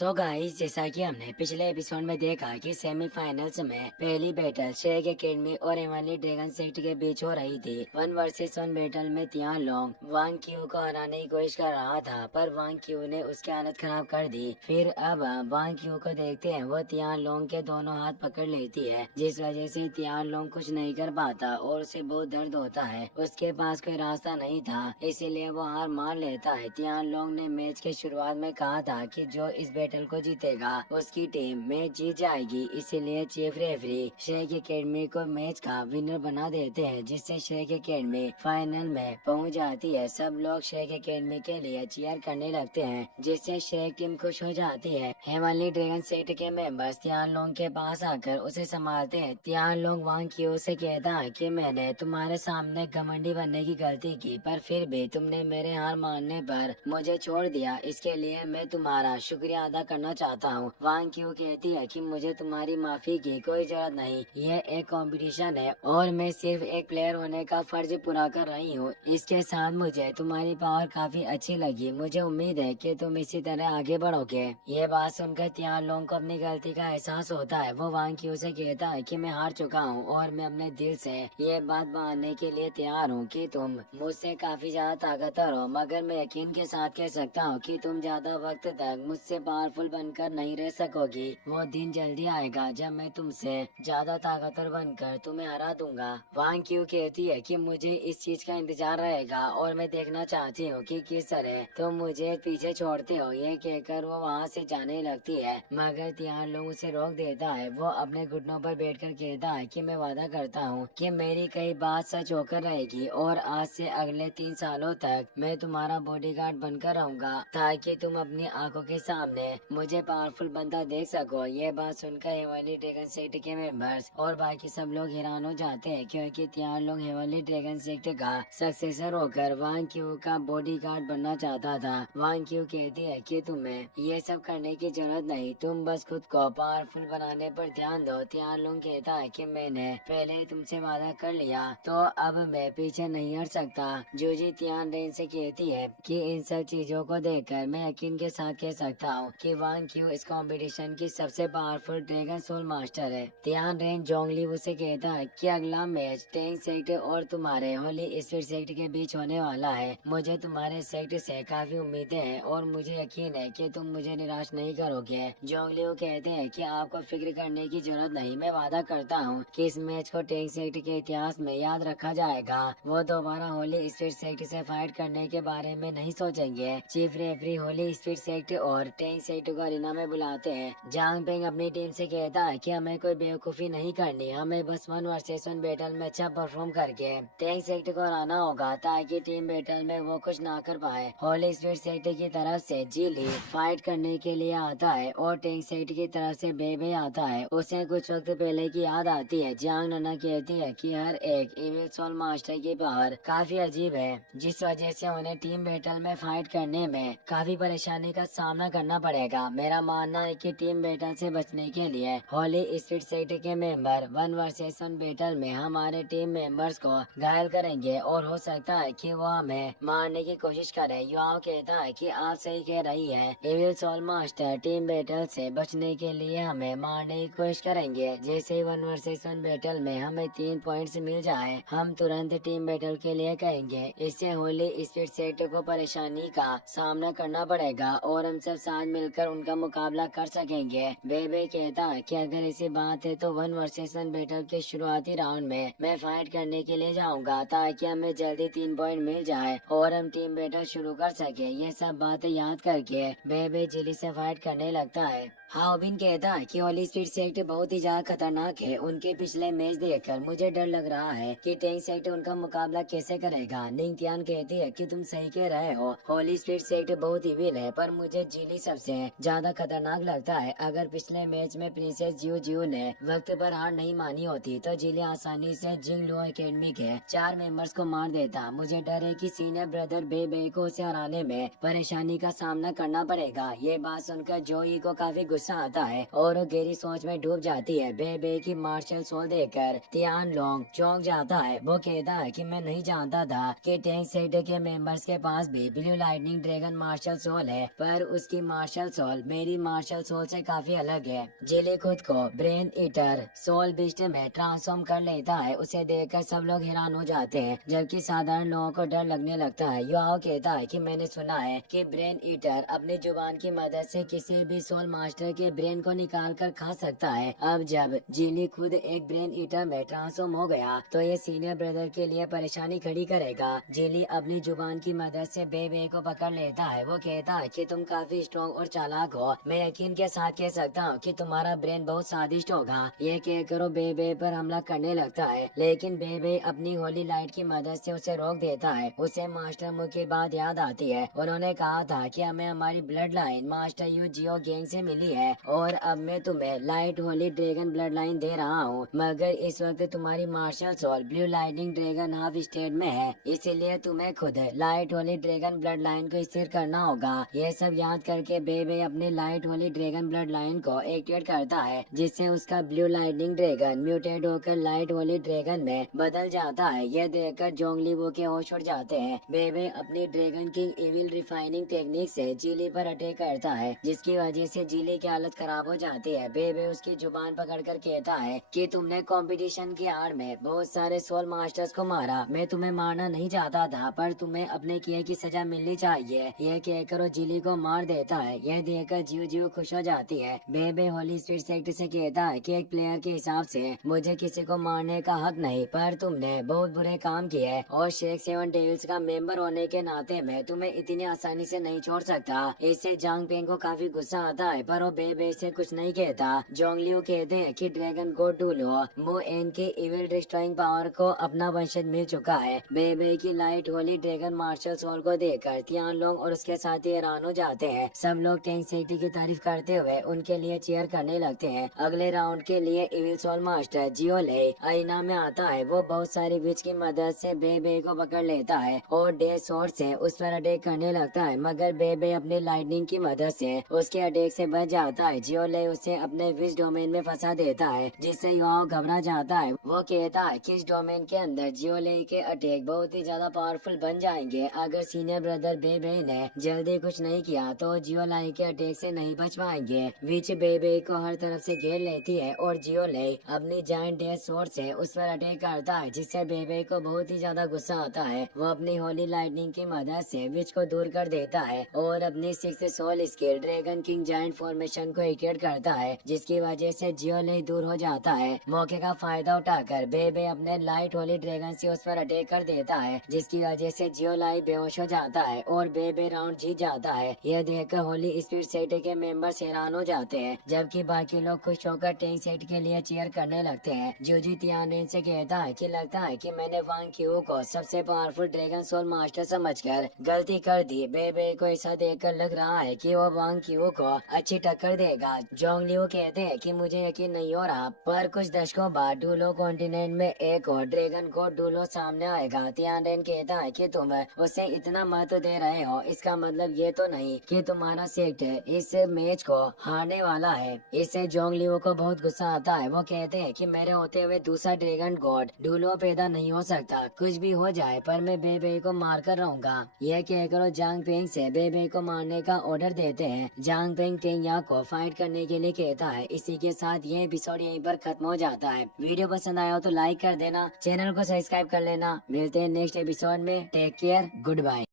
So guys, जैसा कि हमने पिछले एपिसोड में देखा कि सेमीफाइनल्स में पहली बैटल श्रेक एकेडमी और हेवनली ड्रैगन सेट के बीच हो रही थी। 1 वर्सेस 1 बैटल में तियान लोंग वांग क्यू को हराने की कोशिश कर रहा था, पर वांग क्यू ने उसकी हालत खराब कर दी। फिर अब वांग क्यू को देखते हैं, वो तियान लोंग के दोनों हाथ पकड़ लेती है, जिस वजह से तियान लोंग कुछ नहीं कर पाता और उसे बहुत दर्द होता है। उसके पास कोई रास्ता नहीं था, इसीलिए वो हार मान लेता है। तियान लोंग ने मैच के शुरुआत में कहा था कि जो इस बैटल को जीतेगा उसकी टीम मैच जीत जाएगी, इसीलिए चीफ रेफरी श्रेक एकेडमी को मैच का विनर बना देते हैं, जिससे श्रेक एकेडमी फाइनल में पहुंच जाती है। सब लोग श्रेक एकेडमी के लिए चीयर करने लगते हैं, जिससे श्रेक टीम खुश हो जाती है। हेवनली ड्रैगन सेट के मेंबर्स तियान लोंग के पास आकर उसे संभालते हैं। तियान लोंग वांग क्यू से कहता है कि मैंने तुम्हारे सामने घमंडी बनने की गलती की, पर फिर भी तुमने मेरे हार मानने पर मुझे छोड़ दिया, इसके लिए मैं तुम्हारा शुक्रिया अदा करना चाहता हूँ। वांग क्यू कहती है कि मुझे तुम्हारी माफी की कोई जरूरत नहीं, यह एक कंपटीशन है और मैं सिर्फ एक प्लेयर होने का फर्ज पूरा कर रही हूँ। इसके साथ मुझे तुम्हारी पावर काफी अच्छी लगी, मुझे उम्मीद है कि तुम इसी तरह आगे बढ़ोगे। ये बात सुनकर तियान लोंग को अपनी गलती का एहसास होता है। वो वांग क्यू से कहता है कि मैं हार चुका हूँ और मैं अपने दिल से ये बात मानने के लिए तैयार हूँ कि तुम मुझसे काफी ज्यादा ताकतवर हो, मगर मैं यकीन के साथ कह सकता हूँ कि तुम ज्यादा वक्त तक मुझसे पावरफुल बनकर नहीं रह सकोगी। वो दिन जल्दी आएगा जब मैं तुमसे ज्यादा ताकतवर बनकर तुम्हें हरा दूंगा। वांग क्यू कहती है कि मुझे इस चीज का इंतजार रहेगा और मैं देखना चाहती हूँ कि किस तरह तुम मुझे पीछे छोड़ते हो। ये कहकर वो वहाँ से जाने लगती है, मगर तियान लोंग उसे रोक देता है। वो अपने घुटनों पर बैठकर कहता है कि मैं वादा करता हूँ कि मेरी कई बात सच होकर रहेगी और आज से अगले 3 सालों तक मैं तुम्हारा बॉडीगार्ड बनकर रहूंगा, ताकि तुम अपनी आंखों के सामने मुझे पावरफुल बनता देख सको। ये बात सुनकर हेवनली ड्रैगन सेक्ट के मेंबर्स और बाकी सब लोग हैरान हो जाते हैं, क्योंकि तियान लोंग हेवनली ड्रैगन सेक्ट का सक्सेसर होकर वांग क्यू का बॉडीगार्ड बनना चाहता था। वांग क्यू कहती है कि तुम्हें ये सब करने की जरूरत नहीं, तुम बस खुद को पावरफुल बनाने पर ध्यान दो। तियान लोंग कहता है कि मैंने पहले ही तुमसे वादा कर लिया, तो अब मैं पीछे नहीं हट सकता। जूजी तियान रेन से कहती है कि इन सब चीजों को देखकर मैं यकीन के साथ कह सकता हूँ कि वांग क्यू इस कंपटीशन की सबसे पावरफुल ड्रैगन सोल मास्टर है। तियान रेन जोंगली से कहता है कि अगला मैच टैंग सेक्ट और तुम्हारे होली स्पिरिट सेक्ट के बीच होने वाला है। मुझे तुम्हारे सेक्ट से काफी उम्मीदें हैं और मुझे यकीन है कि तुम मुझे निराश नहीं करोगे। जोंगली कहते हैं कि आपको फिक्र करने की जरूरत नहीं, मैं वादा करता हूँ कि इस मैच को टैंग सेक्ट के इतिहास में याद रखा जाएगा। वो दोबारा होली स्पिरिट सेक्ट से फाइट करने के बारे में नहीं सोचेंगे। Chief referee Holi spirit sect और टैंग सेक्ट को अरीना में बुलाते हैं। जांग पेंग अपनी टीम से कहता है कि हमें कोई बेवकूफी नहीं करनी, हमें बस 1 वर्सेस 1 बैटल में अच्छा परफॉर्म करके टैंग सेक्ट को हराना होगा, ताकि टीम बैटल में वो कुछ ना कर पाए। होली स्पिरिट सेक्ट की तरफ से जीली फाइट करने के लिए आता है और टैंग सेक्ट की तरफ से बेबे आता है। उसे कुछ वक्त पहले की याद आती है। जांग नना कहती है कि हर एक इविल सोल मास्टर की पावर काफी अजीब है, जिस वजह से उन्हें टीम बैटल में फाइट करने में काफी परेशानी का सामना करना पड़ेगा। मेरा मानना है कि टीम बैटल से बचने के लिए होली स्पिरिट सेक्ट के मेंबर 1 वर्सेस 1 बैटल में हमारे टीम मेंबर्स को घायल करेंगे और हो सकता है कि वो हमें मारने की कोशिश करे। युआओ कहता है कि आप सही कह रही है, evil soul master team battle से बचने के लिए हमें मारने की कोशिश करेंगे। जैसे ही 1 वर्सेस 1 बैटल में हमें 3 पॉइंट्स मिल जाए, हम तुरंत टीम बैटल के लिए कहेंगे। इससे होली स्पिरिट सेक्ट को परेशानी का सामना करना पड़ेगा और हम सब साथ मिलकर उनका मुकाबला कर सकेंगे। बेबे कहता है कि अगर ऐसी बात है तो 1 वर्सेस 1 बैटल के शुरुआती राउंड में मैं फाइट करने के लिए जाऊंगा, ताकि हमें जल्दी 3 पॉइंट मिल जाए और हम टीम बैटल शुरू कर सके। ये सब बातें याद करके बेबे जिली से फाइट करने लगता है। हाओबिन कहता है कि होली स्पिरिट सेक्ट बहुत ही ज्यादा खतरनाक है। उनके पिछले मैच देखकर मुझे डर लग रहा है कि टैंग सेक्ट उनका मुकाबला कैसे करेगा। निंग तियान कहती है कि तुम सही कह रहे हो, होली स्पिरिट सेक्ट बहुत इविल है, पर मुझे जीली सबसे ज्यादा खतरनाक लगता है। अगर पिछले मैच में प्रिंसेस जियो जियो ने वक्त पर हार नहीं मानी होती तो जीली आसानी से जिंग लो एकेडमी के 4 मेंबर्स को मार देता। मुझे डर है कि सीनियर ब्रदर बेबे को उसे हराने में परेशानी का सामना करना पड़ेगा। ये बात सुनकर जोई को काफी गुस्सा आता है और वो गहरी सोच में डूब जाती है। बेबे की मार्शल सोल देखकर तियान लोंग चौंक जाता है। वो कहता है कि मैं नहीं जानता था कि टैंक सेक्ट के मेंबर्स के पास भी blue lightning dragon martial soul है, पर उसकी मार्शल सोल मेरी मार्शल सोल से काफी अलग है। जिली खुद को ब्रेन ईटर सोल बिस्ट में ट्रांसफॉर्म कर लेता है। उसे देखकर सब लोग हैरान हो जाते हैं, जबकि साधारण लोगों को डर लगने लगता है। युआओ कहता है कि मैंने सुना है कि ब्रेन ईटर अपनी जुबान की मदद से किसी भी सोल मास्टर के ब्रेन को निकाल कर खा सकता है। अब जब जिली खुद एक ब्रेन ईटर में ट्रांसफॉर्म हो गया तो ये सीनियर ब्रदर के लिए परेशानी खड़ी करेगा। जिली अपनी जुबान की मदद से बेबे को पकड़ लेता है। वो कहता है कि तुम काफी स्ट्रॉन्ग और चालाक हो। मैं यकीन के साथ कह सकता हूँ कि तुम्हारा ब्रेन बहुत स्वादिष्ट होगा। ये कहकर वो बेबे पर हमला करने लगता है, लेकिन बेबे अपनी होली लाइट की मदद से उसे रोक देता है। उसे मास्टर मु की बात याद आती है। उन्होंने कहा था कि हमें हमारी ब्लड लाइन मास्टर यू जियो गैंग से मिली है और अब मैं तुम्हें light holy dragon blood line दे रहा हूँ, मगर इस वक्त तुम्हारी martial soul blue lightning dragon half state में है, इसीलिए तुम्हें खुद light holy dragon blood line को स्थिर करना होगा। ये सब याद करके बेबे अपने light holy dragon blood line को एक्टिवेट करता है, जिससे उसका ब्लू लाइटनिंग ड्रैगन म्यूटेट होकर लाइट होली ड्रैगन में बदल जाता है। यह देखकर जोंगलीवो के होश उड़ जाते हैं। बेबे अपनी dragon king evil refining technique से जिली पर अटैक करता है, जिसकी वजह से जिली की हालत खराब हो जाती है। बेबे उसकी जुबान पकड़कर कहता है कि तुमने कंपटीशन की आड़ में बहुत सारे सोल मास्टर्स को मारा। मैं तुम्हें मारना नहीं चाहता था, पर तुम्हें अपने किए की सजा मिलनी चाहिए। यह कहकर वो जिली को मार देता है। यह देखकर जीव जीव खुश हो जाती है। बेबे होली स्पीड सेक्टर से कहता है कि एक प्लेयर के हिसाब से मुझे किसी को मारने का हक नहीं, पर तुमने बहुत बुरे काम किए और शेख सेवन डेविल्स का मेंबर होने के नाते मैं तुम्हें इतनी आसानी से नहीं छोड़ सकता। इससे जांग पेंग को काफी गुस्सा आता है, पर वो बेबे से कुछ नहीं कहता। जोंगलियो कहते हैं कि ड्रैगन को डूलो मो एन के इविल डिस्ट्रॉइंग पावर को अपना वंशज मिल चुका है। बेबे की light holy dragon martial soul को देखकर तियान लोग और उसके साथी हैरान हो जाते हैं। सब लोग टैंक सिटी की तारीफ करते हुए उनके लिए चीयर करने लगते हैं। अगले राउंड के लिए इविल सोल मास्टर जियोले आईना में आता है। वो बहुत सारी विच की मदद से बेबे को पकड़ लेता है और डे शॉट से उस पर अटैक करने लगता है, मगर बेबे अपनी लाइटनिंग की मदद से उसके अटैक से बच जाता है। जियोले उसे अपने विच डोमेन में फंसा देता है, जिससे युआओ घबरा जाता है। वो कहता है कि इस डोमेन के अंदर जियोले के अटैक बहुत ही ज्यादा पावरफुल बन जाएंगे। अगर सीनियर ब्रदर बेबे ने जल्दी कुछ नहीं किया तो जियोलाई के अटैक से नहीं बच पाएंगे। विच बेबे को हर तरफ से घेर लेती है और जियोले अपनी जायंट डेथ स्वॉर्ड से उस पर अटैक करता है, जिससे बेबे को बहुत ही ज्यादा गुस्सा आता है। वो अपनी होली लाइटनिंग की मदद से विच को दूर कर देता है और अपनी sixth soul skill dragon king giant formation को एक्टिवेट करता है, जिसकी वजह से जियोले दूर हो जाता है। मौके का फायदा उठाकर बेबे अपने लाइट होली ड्रैगन से उस पर अटैक कर देता है, जिसकी वजह से जियोलाई बेहोश हो जाता है और बेबे राउंड जीत जाता है। यह देखकर होली स्पीड सेट के मेंबर्स हैरान हो जाते हैं, जबकि बाकी लोग खुश होकर टैंक सेट के लिए चीयर करने लगते हैं। जूजी तियानरेन से कहता है कि लगता है कि मैंने वांग क्यू को सबसे पावरफुल ड्रैगन सोल मास्टर समझकर गलती कर दी। बेबे को ऐसा देखकर लग रहा है कि वो वांग क्यू को अच्छी टक्कर देगा। जोंगलियो कहते हैं कि मुझे यकीन नहीं हो रहा, पर कुछ दशकों बाद डूलो कॉन्टिनेंट में एक और ड्रैगन को डूलो सामने आएगा। तियानरेन कहता है कि तुम उसे इतना महत्व दे रहे हो, इसका मतलब ये तो नहीं कि तुम्हारा सेक्ट इस मैच को हारने वाला है। इससे जोंगलियो को बहुत गुस्सा आता है। वो कहते हैं कि मेरे होते हुए दूसरा ड्रैगन गॉड डूलो पैदा नहीं हो सकता। कुछ भी हो जाए पर मैं बेबे को मार कर रहूंगा। यह कहकर जांग पेंग से बेबे को मारने का ऑर्डर देते हैं। जांग पेंग टेंगया को फाइट करने के लिए कहता है। इसी के साथ ये एपिसोड यहीं पर खत्म हो जाता है। वीडियो पसंद आया हो तो लाइक कर देना, चैनल को सब्सक्राइब कर लेना। मिलते हैं नेक्स्ट एपिसोड में। Take care, good bye.